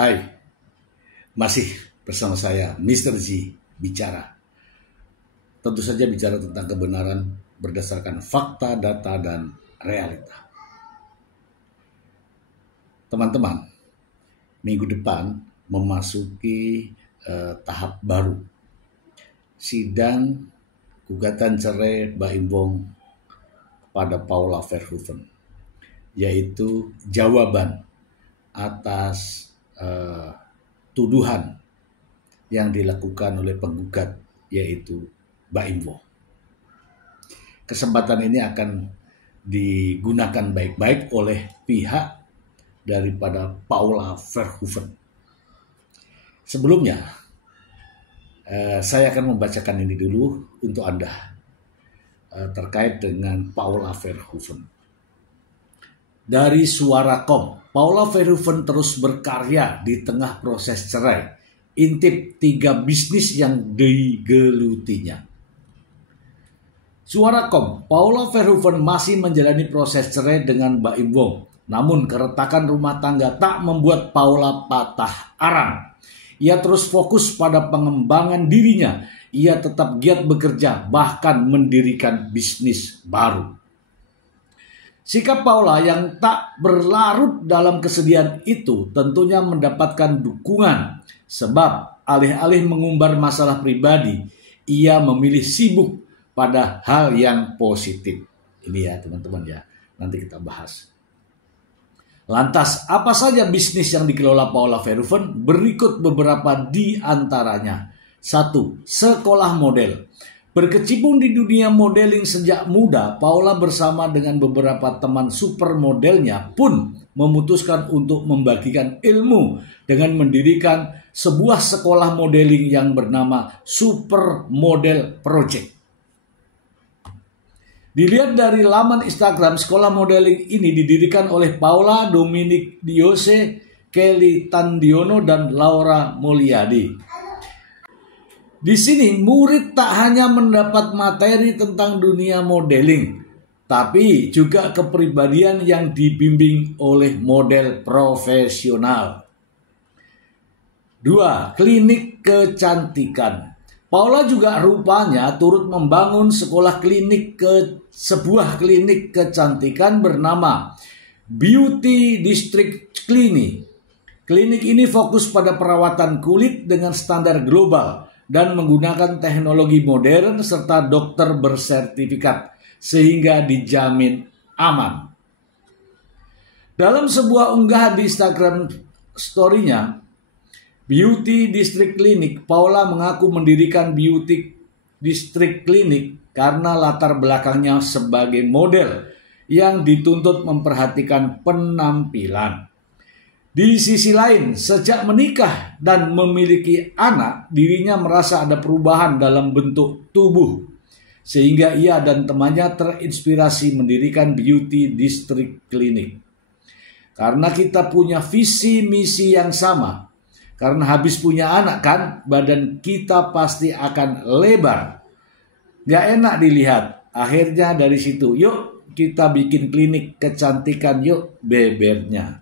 Hai, masih bersama saya Mr. Z bicara. Tentu saja bicara tentang kebenaran berdasarkan fakta, data, dan realita. Teman-teman, minggu depan memasuki tahap baru. Sidang gugatan cerai Baim Wong pada Paula Verhoeven, yaitu jawaban atas tuduhan yang dilakukan oleh penggugat, yaitu Baim Wong. Kesempatan ini akan digunakan baik-baik oleh pihak daripada Paula Verhoeven. Sebelumnya, saya akan membacakan ini dulu untuk Anda terkait dengan Paula Verhoeven. Dari Suara.com, Paula Verhoeven terus berkarya di tengah proses cerai. Intip 3 bisnis yang digelutinya. Suara.com, Paula Verhoeven masih menjalani proses cerai dengan Baim Wong. Namun keretakan rumah tangga tak membuat Paula patah arang. Ia terus fokus pada pengembangan dirinya. Ia tetap giat bekerja, bahkan mendirikan bisnis baru. Sikap Paula yang tak berlarut dalam kesedihan itu tentunya mendapatkan dukungan, sebab alih-alih mengumbar masalah pribadi, ia memilih sibuk pada hal yang positif. Ini ya teman-teman ya, nanti kita bahas. Lantas apa saja bisnis yang dikelola Paula Verhoeven? Berikut beberapa di antaranya. 1. Sekolah model. Berkecimpung di dunia modeling sejak muda, Paula bersama dengan beberapa teman supermodelnya pun memutuskan untuk membagikan ilmu dengan mendirikan sebuah sekolah modeling yang bernama Supermodel Project. Dilihat dari laman Instagram, sekolah modeling ini didirikan oleh Paula, Dominic Diose, Kelly Tandiono, dan Laura Mulyadi. Di sini murid tak hanya mendapat materi tentang dunia modeling, tapi juga kepribadian yang dibimbing oleh model profesional. 2. Klinik kecantikan. Paula juga rupanya turut membangun sebuah klinik kecantikan bernama Beauty District Clinic. Klinik ini fokus pada perawatan kulit dengan standar global dan menggunakan teknologi modern serta dokter bersertifikat sehingga dijamin aman. Dalam sebuah unggahan di Instagram story-nya, Beauty District Clinic, Paula mengaku mendirikan Beauty District Clinic karena latar belakangnya sebagai model yang dituntut memperhatikan penampilan. Di sisi lain, sejak menikah dan memiliki anak, dirinya merasa ada perubahan dalam bentuk tubuh. Sehingga ia dan temannya terinspirasi mendirikan Beauty District Clinic. Karena kita punya visi misi yang sama. Karena habis punya anak kan, badan kita pasti akan lebar. Gak enak dilihat. Akhirnya dari situ, yuk kita bikin klinik kecantikan yuk bebernya.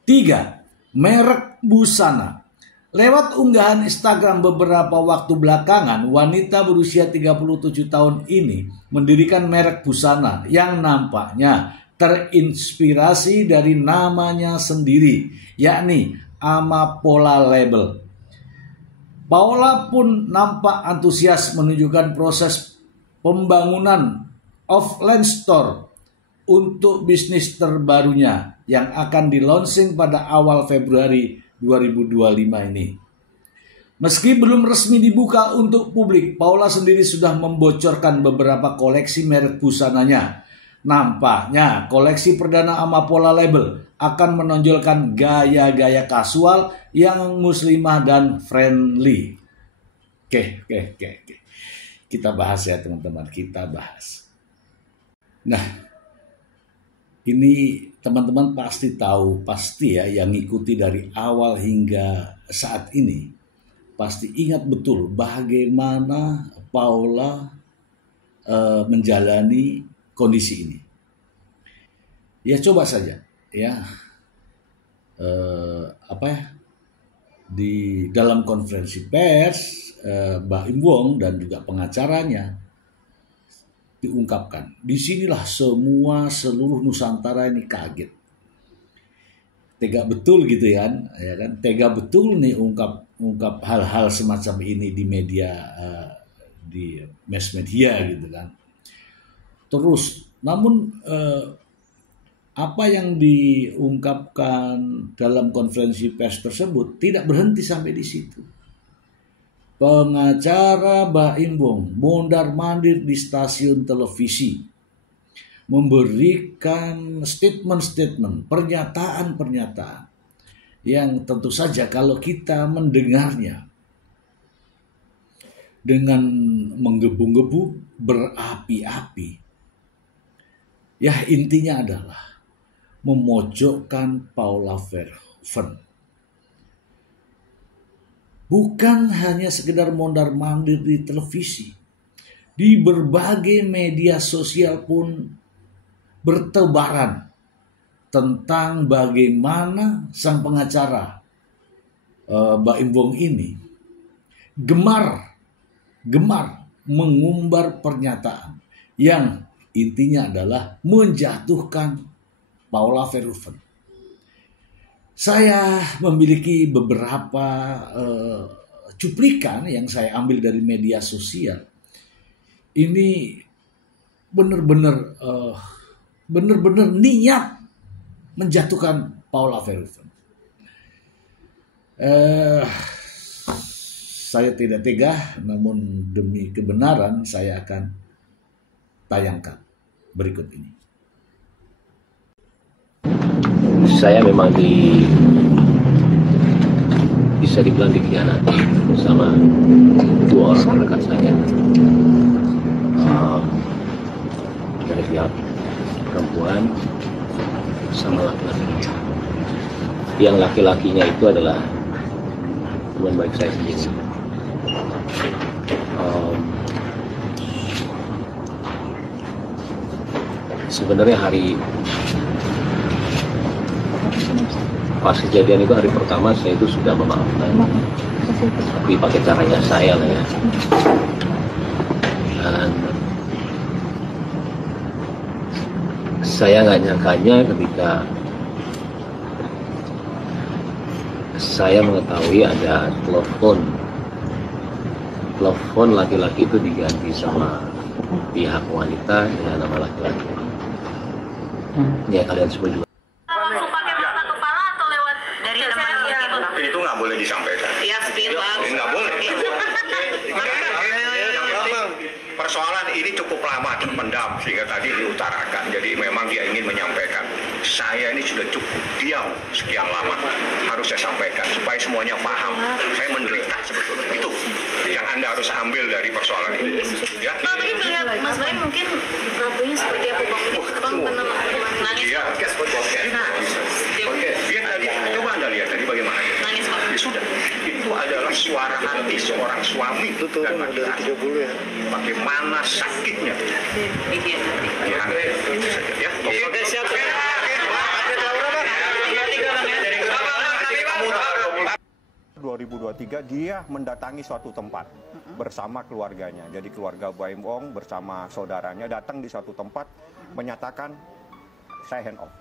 3. Merek busana. Lewat unggahan Instagram beberapa waktu belakangan, wanita berusia 37 tahun ini mendirikan merek busana yang nampaknya terinspirasi dari namanya sendiri, yakni Amapola Label. Paula pun nampak antusias menunjukkan proses pembangunan offline store untuk bisnis terbarunya yang akan di-launching pada awal Februari 2025 ini. Meski belum resmi dibuka untuk publik, Paula sendiri sudah membocorkan beberapa koleksi merek busananya. Nampaknya koleksi perdana Amapola Label akan menonjolkan gaya-gaya kasual yang muslimah dan friendly. Oke. Kita bahas ya teman-teman, kita bahas. Nah, ini teman-teman pasti tahu, pasti ya yang ngikuti dari awal hingga saat ini pasti ingat betul bagaimana Paula menjalani kondisi ini. Ya coba saja ya apa ya, di dalam konferensi pers Mbak Im Wong dan juga pengacaranya diungkapkan. Disinilah seluruh Nusantara ini kaget. Tega betul gitu ya kan? Tega betul nih ungkap hal-hal semacam ini di media, di mass media gitu kan. Terus, namun apa yang diungkapkan dalam konferensi pers tersebut tidak berhenti sampai di situ. Pengacara Mbak Im Wong mondar-mandir di stasiun televisi, memberikan statement-statement, pernyataan-pernyataan yang tentu saja kalau kita mendengarnya dengan menggebu-gebu, berapi-api, ya intinya adalah memojokkan Paula Verhoeven. Bukan hanya sekedar mondar-mandir di televisi, di berbagai media sosial pun bertebaran tentang bagaimana sang pengacara Mbak Im Wong ini gemar mengumbar pernyataan yang intinya adalah menjatuhkan Paula Verhoeven. Saya memiliki beberapa cuplikan yang saya ambil dari media sosial. Ini benar-benar niat menjatuhkan Paula Verhoeven. Saya tidak tega, namun demi kebenaran saya akan tayangkan berikut ini. Saya memang bisa dibilang dikhianati sama dua orang rekan saya, dari pihak perempuan sama laki-laki. Yang laki-lakinya itu adalah teman baik saya sendiri. Sebenarnya pas kejadian itu hari pertama saya itu sudah memaafkan, tapi pakai caranya saya lah ya. Dan saya nggak nyangkanya ketika saya mengetahui ada telepon laki-laki itu diganti sama pihak wanita dengan nama laki-laki. Ya kalian semua juga. Langsung pakai mata kepala atau lewat dari teman gitu? Itu nggak boleh disampaikan. Iya, speed banget. Nggak boleh. Persoalan ini cukup lama terpendam sehingga tadi diutarakan. Jadi memang dia ingin menyampaikan. Saya ini sudah cukup diam sekian lama. Harus saya sampaikan supaya semuanya paham. Saya menderita sebetulnya. Itu yang Anda harus ambil dari persoalan ini. Ya. Pak, mungkin melihat Mas Baim mungkin prabonya seperti apa Bang? Bang pernah nangis? Iya. Lihat tadi, coba Anda lihat tadi bagaimana. Nangis Pak? Ya sudah. Itu adalah suara hati seorang suami dan laki-laki. Bagaimana sakitnya. Iya. Ya. Oke, siap. 2023 dia mendatangi suatu tempat bersama keluarganya. Jadi keluarga Mbak Im Wong bersama saudaranya datang di suatu tempat menyatakan saya hand off.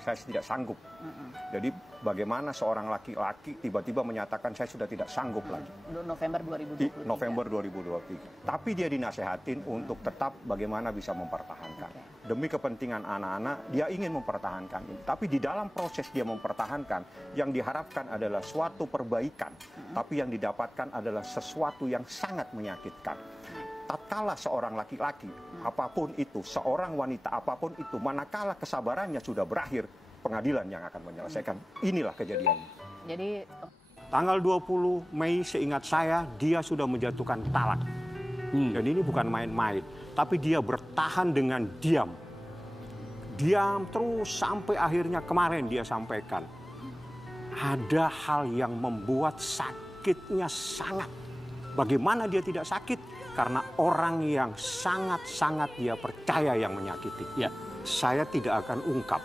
Saya tidak sanggup. Jadi bagaimana seorang laki-laki tiba-tiba menyatakan saya sudah tidak sanggup lagi. November 2023. Di November 2023. Tapi dia dinasehatin untuk tetap bagaimana bisa mempertahankan. Demi kepentingan anak-anak, dia ingin mempertahankan ini. Tapi di dalam proses dia mempertahankan, yang diharapkan adalah suatu perbaikan. Tapi yang didapatkan adalah sesuatu yang sangat menyakitkan. Tatkala seorang laki-laki, apapun itu, seorang wanita, apapun itu, manakala kesabarannya sudah berakhir, pengadilan yang akan menyelesaikan. Inilah kejadiannya. Jadi tanggal 20 Mei seingat saya dia sudah menjatuhkan talak. Dan ini bukan main-main, tapi dia bertahan dengan diam. Diam terus sampai akhirnya kemarin dia sampaikan. Ada hal yang membuat sakitnya sangat. Bagaimana dia tidak sakit? Karena orang yang sangat-sangat dia percaya yang menyakiti. Ya. Saya tidak akan ungkap.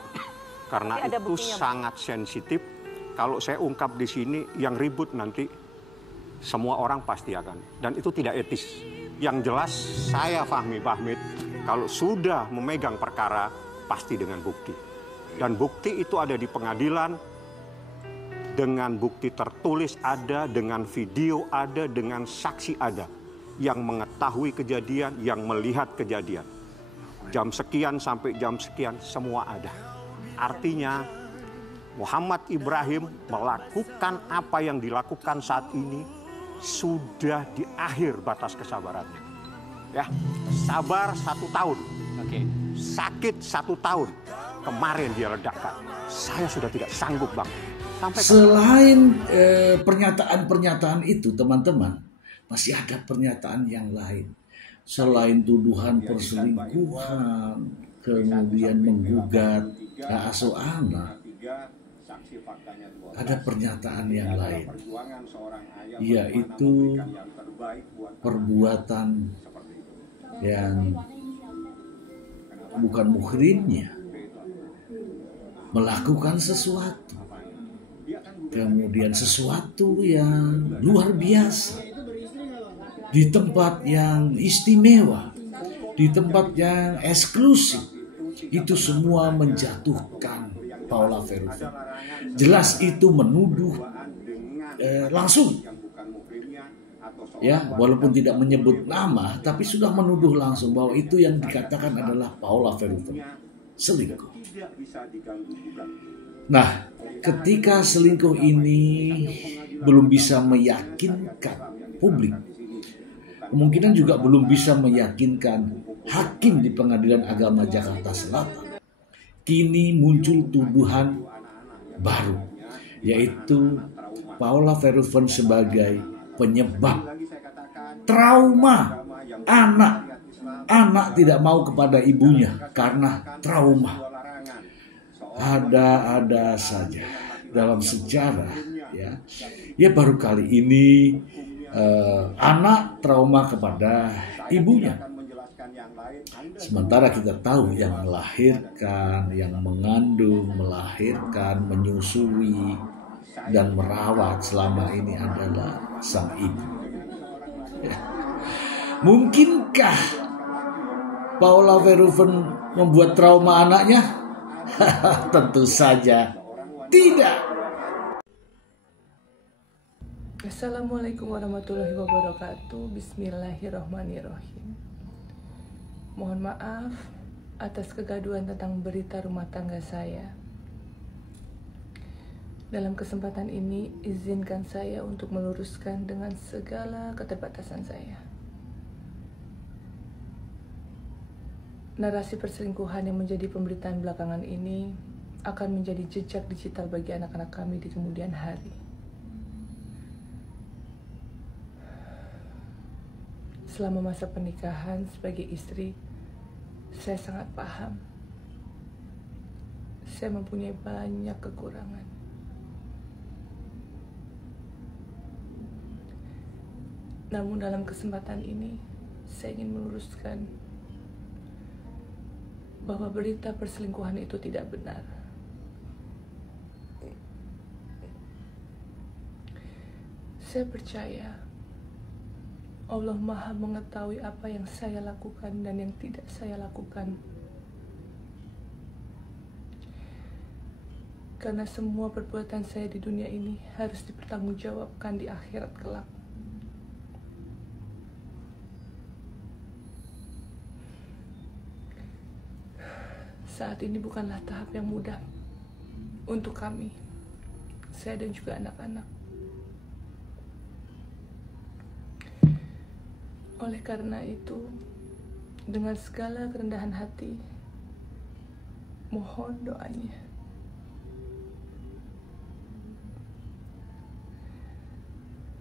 Karena itu sangat sensitif kalau saya ungkap di sini yang ribut nanti semua orang pasti akan, dan itu tidak etis. Yang jelas saya Fahmi Bahmid kalau sudah memegang perkara pasti dengan bukti. Dan bukti itu ada di pengadilan, dengan bukti tertulis ada, dengan video ada, dengan saksi ada. Yang mengetahui kejadian, yang melihat kejadian. Jam sekian sampai jam sekian semua ada. Artinya Muhammad Ibrahim melakukan apa yang dilakukan saat ini sudah di akhir batas kesabarannya. Ya, sabar 1 tahun. Sakit 1 tahun. Kemarin dia ledakan. Saya sudah tidak sanggup, Bang. Selain pernyataan-pernyataan itu, teman-teman, masih ada pernyataan yang lain. Selain tuduhan perselingkuhan, kemudian menggugat hak asuh anak, ada pernyataan yang lain, yaitu perbuatan yang bukan muhrimnya melakukan sesuatu, kemudian sesuatu yang luar biasa di tempat yang istimewa, di tempat yang eksklusif. Itu semua menjatuhkan Paula Verhoeven. Jelas itu menuduh langsung, ya, walaupun tidak menyebut nama, tapi sudah menuduh langsung bahwa itu yang dikatakan adalah Paula Verhoeven selingkuh. Nah, ketika selingkuh ini belum bisa meyakinkan publik, kemungkinan juga belum bisa meyakinkan hakim di Pengadilan Agama Jakarta Selatan. Kini muncul tuduhan baru, yaitu Paula Verhoeven sebagai penyebab trauma anak. Anak tidak mau kepada ibunya karena trauma. Ada saja dalam sejarah, ya baru kali ini anak trauma kepada ibunya. Sementara kita tahu yang melahirkan, yang mengandung, melahirkan, menyusui, dan merawat selama ini adalah sang ibu. Ya. Mungkinkah Paula Verhoeven membuat trauma anaknya? Tentu saja tidak. Assalamualaikum warahmatullahi wabarakatuh. Bismillahirrahmanirrahim. Mohon maaf atas kegaduhan tentang berita rumah tangga saya. Dalam kesempatan ini, izinkan saya untuk meluruskan dengan segala keterbatasan saya. Narasi perselingkuhan yang menjadi pemberitaan belakangan ini akan menjadi jejak digital bagi anak-anak kami di kemudian hari. Selama masa pernikahan sebagai istri, saya sangat paham. Saya mempunyai banyak kekurangan. Namun dalam kesempatan ini, saya ingin meluruskan bahwa berita perselingkuhan itu tidak benar. Saya percaya Allah Maha mengetahui apa yang saya lakukan dan yang tidak saya lakukan. Karena semua perbuatan saya di dunia ini harus dipertanggungjawabkan di akhirat kelak. Saat ini bukanlah tahap yang mudah untuk kami, saya dan juga anak-anak. Oleh karena itu, dengan segala kerendahan hati, mohon doanya.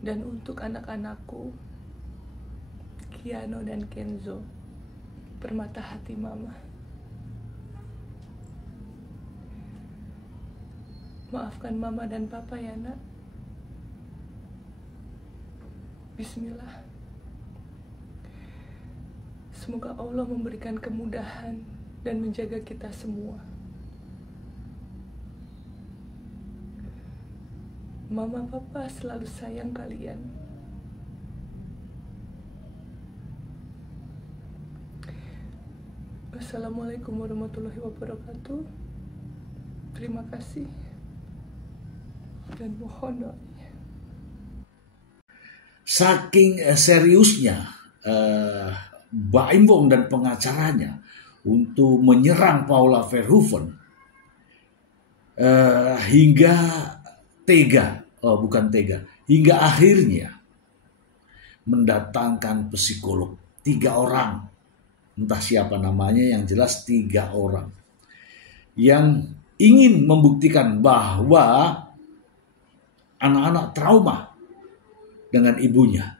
Dan untuk anak-anakku, Kiano dan Kenzo, permata hati mama, maafkan mama dan papa ya nak. Bismillah. Semoga Allah memberikan kemudahan dan menjaga kita semua. Mama Papa selalu sayang kalian. Wassalamualaikum warahmatullahi wabarakatuh. Terima kasih dan mohon doanya. Saking seriusnya Baim Wong dan pengacaranya untuk menyerang Paula Verhoeven hingga hingga akhirnya mendatangkan psikolog 3 orang, entah siapa namanya, yang jelas 3 orang yang ingin membuktikan bahwa anak-anak trauma dengan ibunya.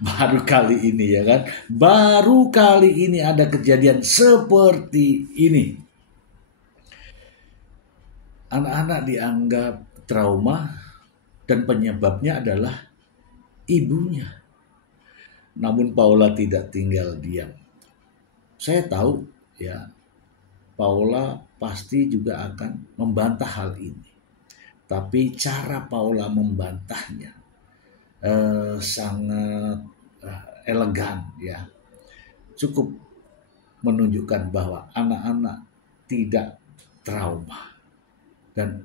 Baru kali ini ya kan, baru kali ini ada kejadian seperti ini. Anak-anak dianggap trauma dan penyebabnya adalah ibunya. Namun Paula tidak tinggal diam. Saya tahu ya, Paula pasti juga akan membantah hal ini. Tapi cara Paula membantahnya sangat elegan ya. Cukup menunjukkan bahwa anak-anak tidak trauma. Dan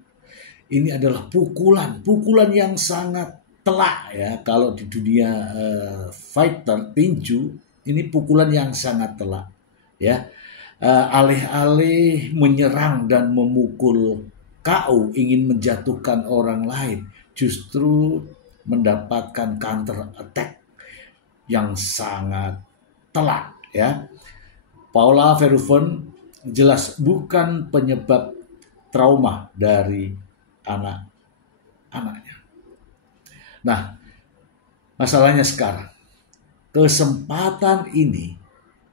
ini adalah pukulan yang sangat telak ya. Kalau di dunia fighter tinju, ini pukulan yang sangat telak ya. Alih-alih menyerang dan memukul KO, ingin menjatuhkan orang lain, justru mendapatkan counter attack yang sangat telak ya. Paula Verhoeven jelas bukan penyebab trauma dari anak-anaknya. Nah, masalahnya sekarang, kesempatan ini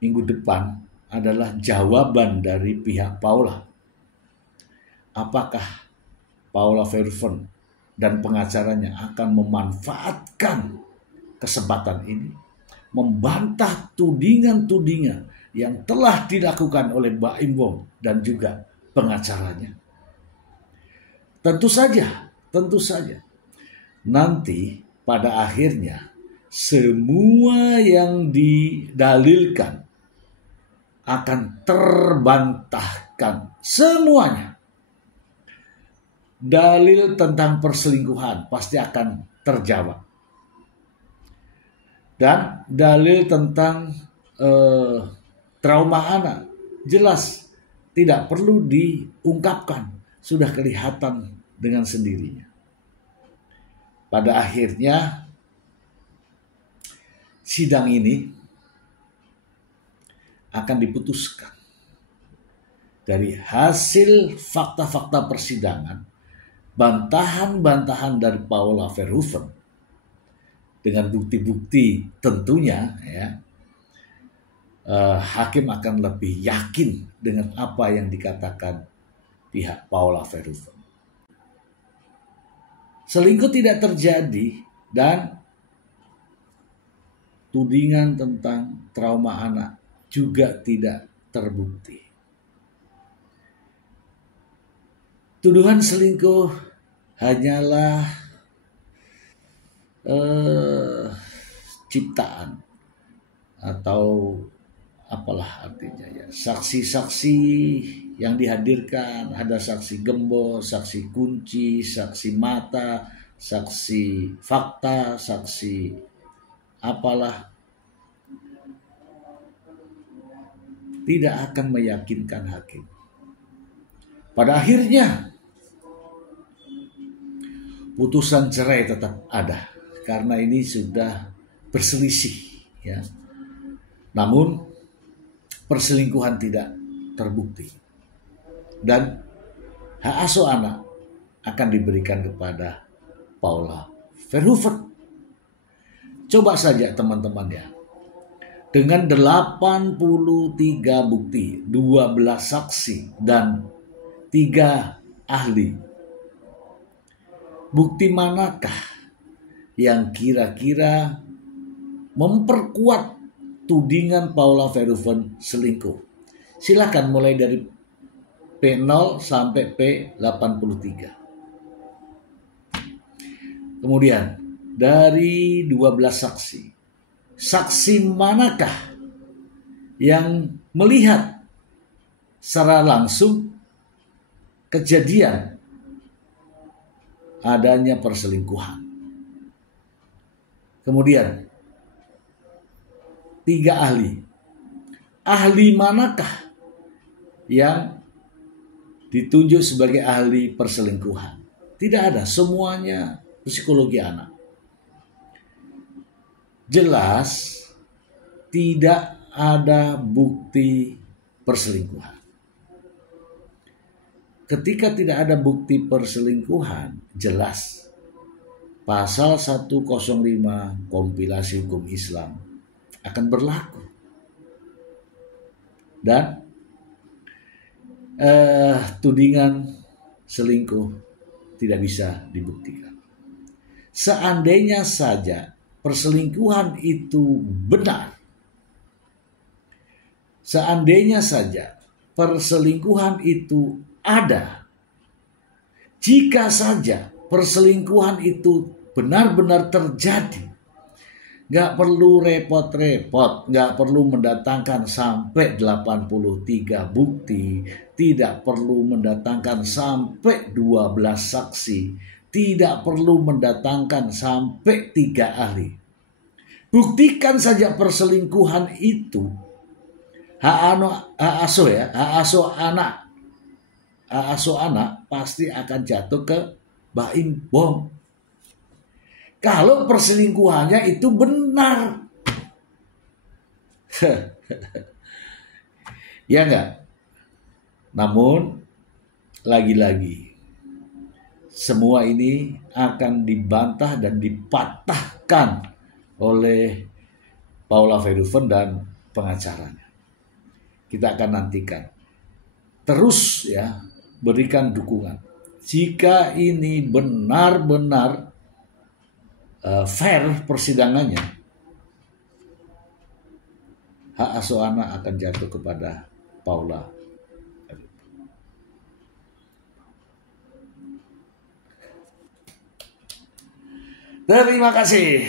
minggu depan adalah jawaban dari pihak Paula. Apakah Paula Verhoeven dan pengacaranya akan memanfaatkan kesempatan ini, membantah tudingan-tudingan yang telah dilakukan oleh Baim Wong dan juga pengacaranya? Tentu saja. Nanti pada akhirnya semua yang didalilkan akan terbantahkan semuanya. Dalil tentang perselingkuhan pasti akan terjawab. Dan dalil tentang trauma anak jelas tidak perlu diungkapkan, sudah kelihatan dengan sendirinya. Pada akhirnya sidang ini akan diputuskan dari hasil fakta-fakta persidangan, bantahan-bantahan dari Paula Verhoeven dengan bukti-bukti tentunya ya. Hakim akan lebih yakin dengan apa yang dikatakan pihak Paula Verhoeven. Selingkuh tidak terjadi dan tudingan tentang trauma anak juga tidak terbukti. Tuduhan selingkuh hanyalah ciptaan atau apalah artinya ya. Saksi-saksi yang dihadirkan, ada saksi gembos, saksi kunci, saksi mata, saksi fakta, saksi apalah, tidak akan meyakinkan hakim. Pada akhirnya putusan cerai tetap ada karena ini sudah berselisih ya. Namun perselingkuhan tidak terbukti dan hak asuh anak akan diberikan kepada Paula Verhoeven. Coba saja teman-teman ya, dengan 83 bukti, 12 saksi dan 3 ahli, bukti manakah yang kira-kira memperkuat tudingan Paula Verhoeven selingkuh? Silakan mulai dari P0 sampai P83. Kemudian dari 12 saksi, saksi manakah yang melihat secara langsung kejadian adanya perselingkuhan? Kemudian 3 ahli. Ahli manakah yang ditunjuk sebagai ahli perselingkuhan? Tidak ada, semuanya psikologi anak. Jelas tidak ada bukti perselingkuhan. Ketika tidak ada bukti perselingkuhan, jelas pasal 105 kompilasi hukum Islam akan berlaku. Dan tudingan selingkuh tidak bisa dibuktikan. Seandainya saja perselingkuhan itu benar, seandainya saja perselingkuhan itu ada, jika saja perselingkuhan itu benar-benar terjadi, gak perlu repot-repot, gak perlu mendatangkan sampai 83 bukti, tidak perlu mendatangkan sampai 12 saksi, tidak perlu mendatangkan sampai 3 ahli. Buktikan saja perselingkuhan itu, hak asuh anak pasti akan jatuh ke Baim Bom. Kalau perselingkuhannya itu benar. Ya enggak? Namun lagi-lagi semua ini akan dibantah dan dipatahkan oleh Paula Verhoeven dan pengacaranya. Kita akan nantikan. Terus ya, berikan dukungan. Jika ini benar-benar fair persidangannya, hak asuh anak akan jatuh kepada Paula. Terima kasih.